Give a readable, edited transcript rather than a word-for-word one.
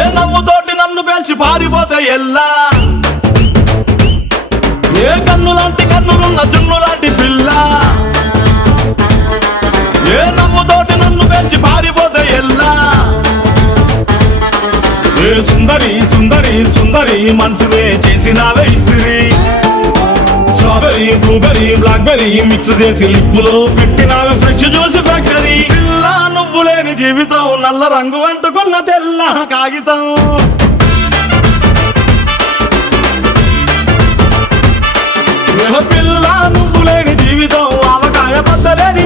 ఏ నవ్వుతోటి నన్ను పేల్చి పారిపోతే ఎల్లా, ఏ కన్ను లాంటి కన్నులున్న జున్ను లాంటి పిల్ల, ఏ నవ్వుతోటి నన్ను పేల్చి పారిపోతే ఎల్లా. ఏ సుందరి సుందరి సుందరి మనసువే చేసినావే ఇస్త్రీ, స్ట్రాబెరీ బ్లూబెరీ బ్లాక్బెరీ మిక్స్ చేసి లిప్పులో పెట్టినావే ఫ్రెష్ జ్యూస్ ఫ్యాక్టరీ. పిల్ల నువ్వు లేని జీవితం నల్ల రంగు అంటుకున్న తెల్ల కాగితం. పిల్ల నువ్వు లేని జీవితం ఆవకాయ బద్దలేని